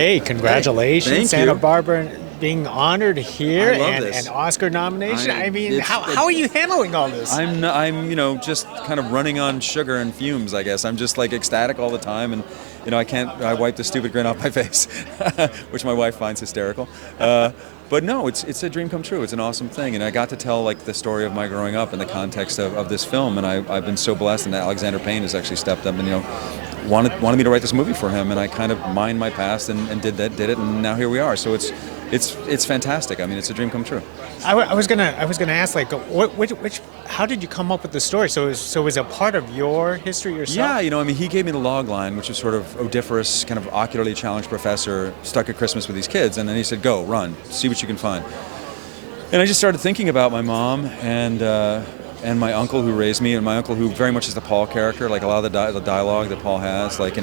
Hey, congratulations, Thank Santa you. Barbara being honored here I love and this. an Oscar nomination. I mean, It's how are you handling all this? I'm just kind of running on sugar and fumes, I guess. I'm just like ecstatic all the time, and I wipe the stupid grin off my face, which my wife finds hysterical. But no, it's a dream come true. It's an awesome thing, and I got to tell like the story of my growing up in the context of this film, and I've been so blessed. And Alexander Payne has actually stepped up and wanted me to write this movie for him, and I kind of mined my past and did it, and now here we are. So it's fantastic. I mean, it's a dream come true. I was gonna ask like, how did you come up with the story? So was it part of your history yourself? Yeah, I mean, he gave me the log line, which was sort of odiferous, kind of ocularly challenged professor stuck at Christmas with these kids, and then he said, "Go, run, see what you can find." And I just started thinking about my mom and my uncle who raised me, and my uncle who very much is the Paul character, like a lot of the dialogue that Paul has, like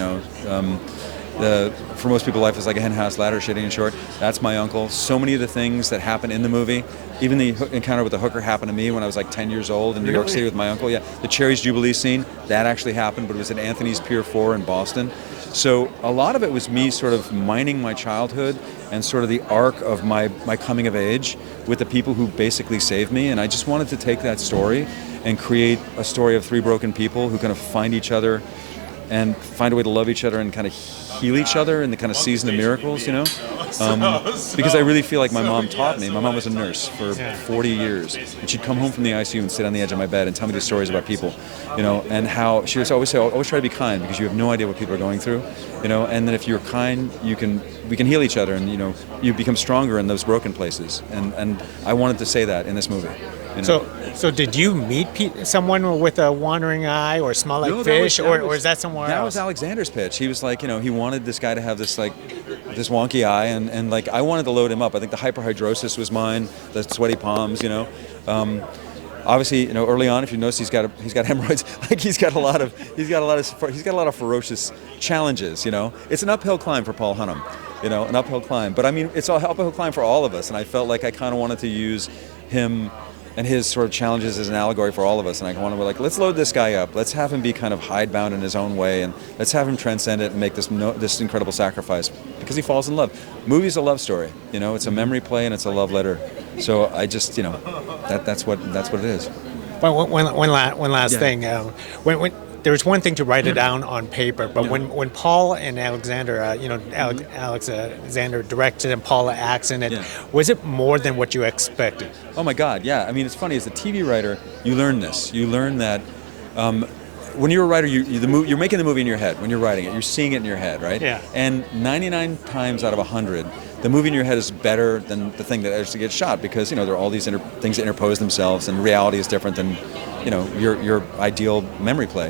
for most people, life is like a hen house ladder, shitting in short. That's my uncle. So many of the things that happen in the movie, even the encounter with the hooker happened to me when I was like 10 years old in New York City with my uncle. Yeah, the Cherries Jubilee scene, that actually happened, but it was at Anthony's Pier 4 in Boston. So a lot of it was me sort of mining my childhood and sort of the arc of my coming of age with the people who basically saved me. And I just wanted to take that story and create a story of three broken people who kind of find each other and find a way to love each other and kind of heal each other in the kind of season of miracles, because I really feel like my mom taught me. My mom was a nurse for 40 years, and she'd come home from the ICU and sit on the edge of my bed and tell me these stories about people, and how she would always say, always try to be kind because you have no idea what people are going through, and that if you're kind, we can heal each other, and you become stronger in those broken places, and I wanted to say that in this movie. So did you meet someone with a wandering eye or smell like fish, or is that somewhere else? That was Alexander's pitch. He was like, he wanted this guy to have this this wonky eye, and like I wanted to load him up. I think the hyperhidrosis was mine, the sweaty palms, Obviously, early on, if you notice, he's got hemorrhoids. Like he's got a lot of ferocious challenges. It's an uphill climb for Paul Hunnam, an uphill climb. But I mean, it's an uphill climb for all of us. And I felt like I kind of wanted to use him and his sort of challenges as an allegory for all of us. And I wanted to be like, let's load this guy up. Let's have him be kind of hidebound in his own way, and let's have him transcend it and make this incredible sacrifice because he falls in love. Movie's a love story. It's a memory play and it's a love letter. So I just, that's what it is. But one last thing. When there was one thing to write it down on paper, but when Paul and Alexander, Alexander directed and Paula acts in it, was it more than what you expected? Oh my God, yeah. I mean, it's funny, as a TV writer, you learn this. You learn that when you're a writer, you're making the movie in your head. When you're writing it, you're seeing it in your head, right? Yeah. And 99 times out of 100, the movie in your head is better than the thing that actually gets shot because, there are all these things that interpose themselves, and reality is different than, your ideal memory play.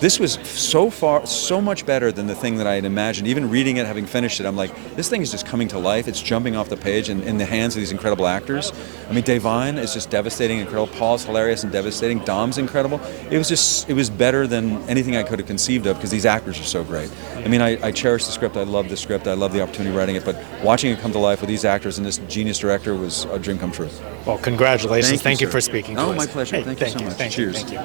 This was so much better than the thing that I had imagined. Even reading it, having finished it, I'm like, this thing is just coming to life. It's jumping off the page in the hands of these incredible actors. I mean, Devine is just devastating, incredible. Paul's hilarious and devastating. Dom's incredible. It was better than anything I could have conceived of because these actors are so great. I mean, I cherish the script. I love the script. I love the opportunity writing it. But watching it come to life with these actors and this genius director was a dream come true. Well, congratulations. Thank you sir. for speaking to us. Oh, my pleasure. Hey, thank you so much. Cheers. Thank you.